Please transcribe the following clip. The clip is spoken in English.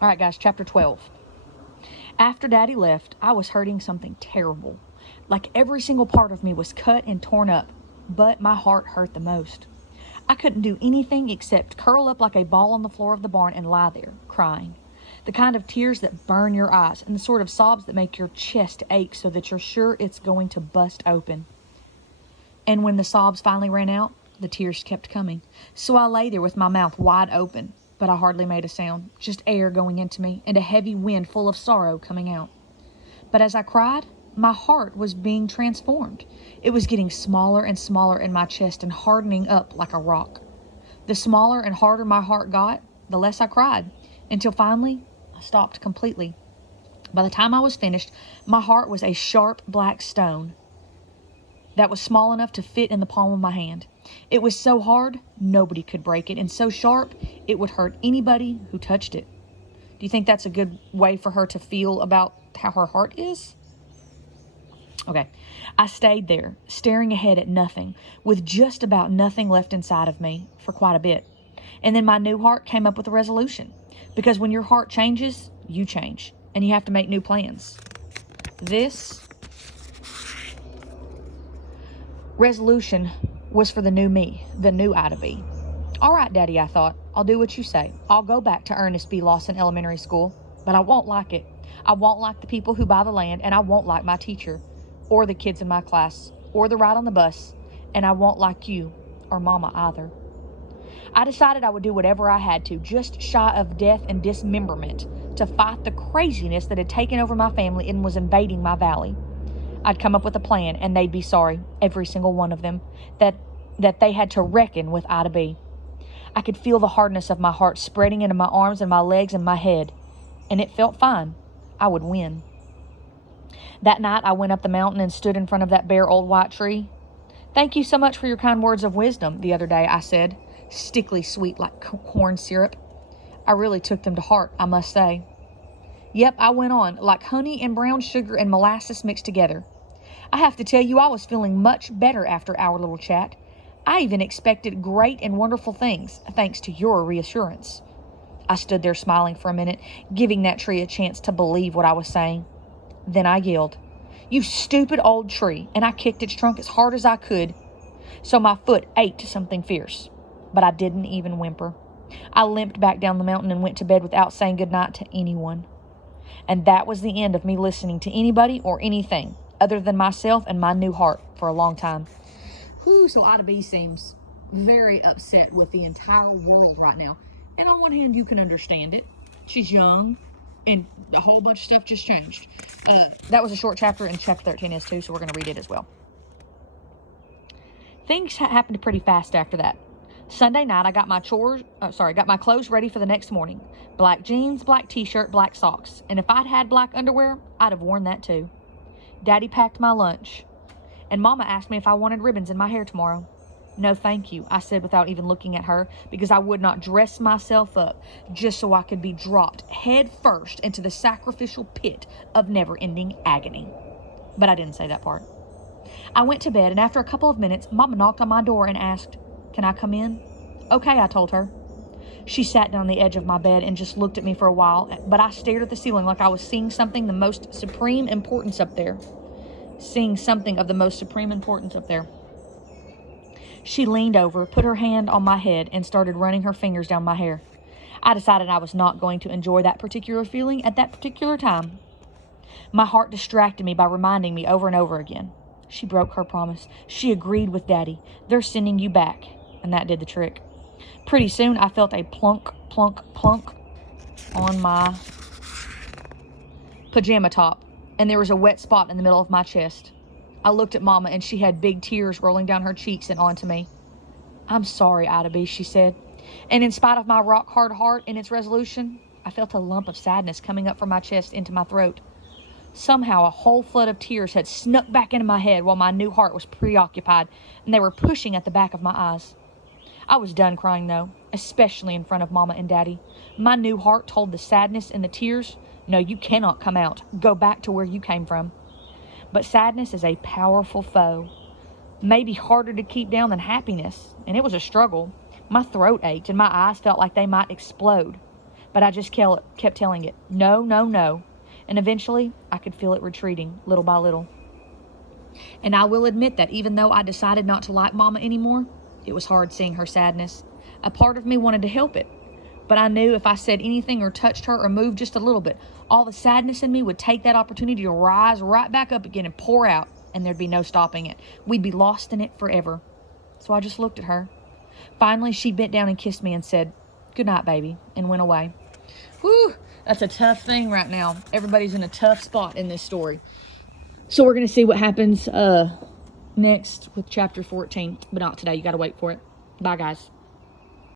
All right, guys, chapter 12. After Daddy left, I was hurting something terrible. Like every single part of me was cut and torn up, but my heart hurt the most. I couldn't do anything except curl up like a ball on the floor of the barn and lie there, crying. The kind of tears that burn your eyes and the sort of sobs that make your chest ache so that you're sure it's going to bust open. And when the sobs finally ran out, the tears kept coming. So I lay there with my mouth wide open, but I hardly made a sound, just air going into me and a heavy wind full of sorrow coming out. But as I cried, my heart was being transformed. It was getting smaller and smaller in my chest and hardening up like a rock. The smaller and harder my heart got, the less I cried, until finally I stopped completely. By the time I was finished, my heart was a sharp black stone that was small enough to fit in the palm of my hand. It was so hard, nobody could break it, and so sharp, it would hurt anybody who touched it. Do you think that's a good way for her to feel about how her heart is? Okay, I stayed there, staring ahead at nothing, with just about nothing left inside of me for quite a bit. And then my new heart came up with a resolution. Because when your heart changes, you change, and you have to make new plans. This resolution was for the new me, the new Ida B. All right, Daddy, I thought, I'll do what you say. I'll go back to Ernest B. Lawson Elementary School, but I won't like it. I won't like the people who buy the land, and I won't like my teacher, or the kids in my class, or the ride on the bus, and I won't like you, or Mama either. I decided I would do whatever I had to, just shy of death and dismemberment, to fight the craziness that had taken over my family and was invading my valley. I'd come up with a plan, and they'd be sorry, every single one of them, that they had to reckon with Ida B. I could feel the hardness of my heart spreading into my arms and my legs and my head, and it felt fine. I would win. That night, I went up the mountain and stood in front of that bare old white tree. "Thank you so much for your kind words of wisdom the other day," I said, stickly sweet like corn syrup. I really took them to heart, I must say. Yep, I went on, like honey and brown sugar and molasses mixed together. I have to tell you, I was feeling much better after our little chat. I even expected great and wonderful things, thanks to your reassurance. I stood there smiling for a minute, giving that tree a chance to believe what I was saying. Then I yelled, "You stupid old tree," and I kicked its trunk as hard as I could, so my foot ached something fierce. But I didn't even whimper. I limped back down the mountain and went to bed without saying goodnight to anyone. And that was the end of me listening to anybody or anything other than myself and my new heart for a long time. Whew, so Ida B seems very upset with the entire world right now. And on one hand, you can understand it. She's young, and a whole bunch of stuff just changed. That was a short chapter, and chapter 13 is too, so we're going to read it as well. Things happened pretty fast after that. Sunday night, I got my clothes ready for the next morning. Black jeans, black t-shirt, black socks. And if I'd had black underwear, I'd have worn that too. Daddy packed my lunch. And Mama asked me if I wanted ribbons in my hair tomorrow. "No, thank you," I said without even looking at her, because I would not dress myself up just so I could be dropped head first into the sacrificial pit of never-ending agony. But I didn't say that part. I went to bed, and after a couple of minutes, Mama knocked on my door and asked, "Can I come in?" "Okay," I told her. She sat down on the edge of my bed and just looked at me for a while, but I stared at the ceiling like I was seeing something the most supreme importance up there. Seeing something of the most supreme importance up there. She leaned over, put her hand on my head, and started running her fingers down my hair. I decided I was not going to enjoy that particular feeling at that particular time. My heart distracted me by reminding me over and over again. She broke her promise. She agreed with Daddy. They're sending you back. And that did the trick. Pretty soon, I felt a plunk, plunk, plunk on my pajama top, and there was a wet spot in the middle of my chest. I looked at Mama, and she had big tears rolling down her cheeks and onto me. "I'm sorry, Ida B," she said. And in spite of my rock-hard heart and its resolution, I felt a lump of sadness coming up from my chest into my throat. Somehow a whole flood of tears had snuck back into my head while my new heart was preoccupied, and they were pushing at the back of my eyes. I was done crying, though, especially in front of Mama and Daddy. My new heart told the sadness and the tears, "No, you cannot come out. Go back to where you came from." But sadness is a powerful foe. Maybe harder to keep down than happiness, and it was a struggle. My throat ached, and my eyes felt like they might explode. But I just kept telling it, no, no, no. And eventually, I could feel it retreating, little by little. And I will admit that even though I decided not to like Mama anymore, it was hard seeing her sadness. A part of me wanted to help it, but I knew if I said anything or touched her or moved just a little bit, all the sadness in me would take that opportunity to rise right back up again and pour out, and there'd be no stopping it. We'd be lost in it forever. So I just looked at her. Finally, she bent down and kissed me and said, "Good night, baby," and went away. Whew, that's a tough thing right now. Everybody's in a tough spot in this story. So we're going to see what happens next with chapter 14, but not today. You got to wait for it. Bye, guys.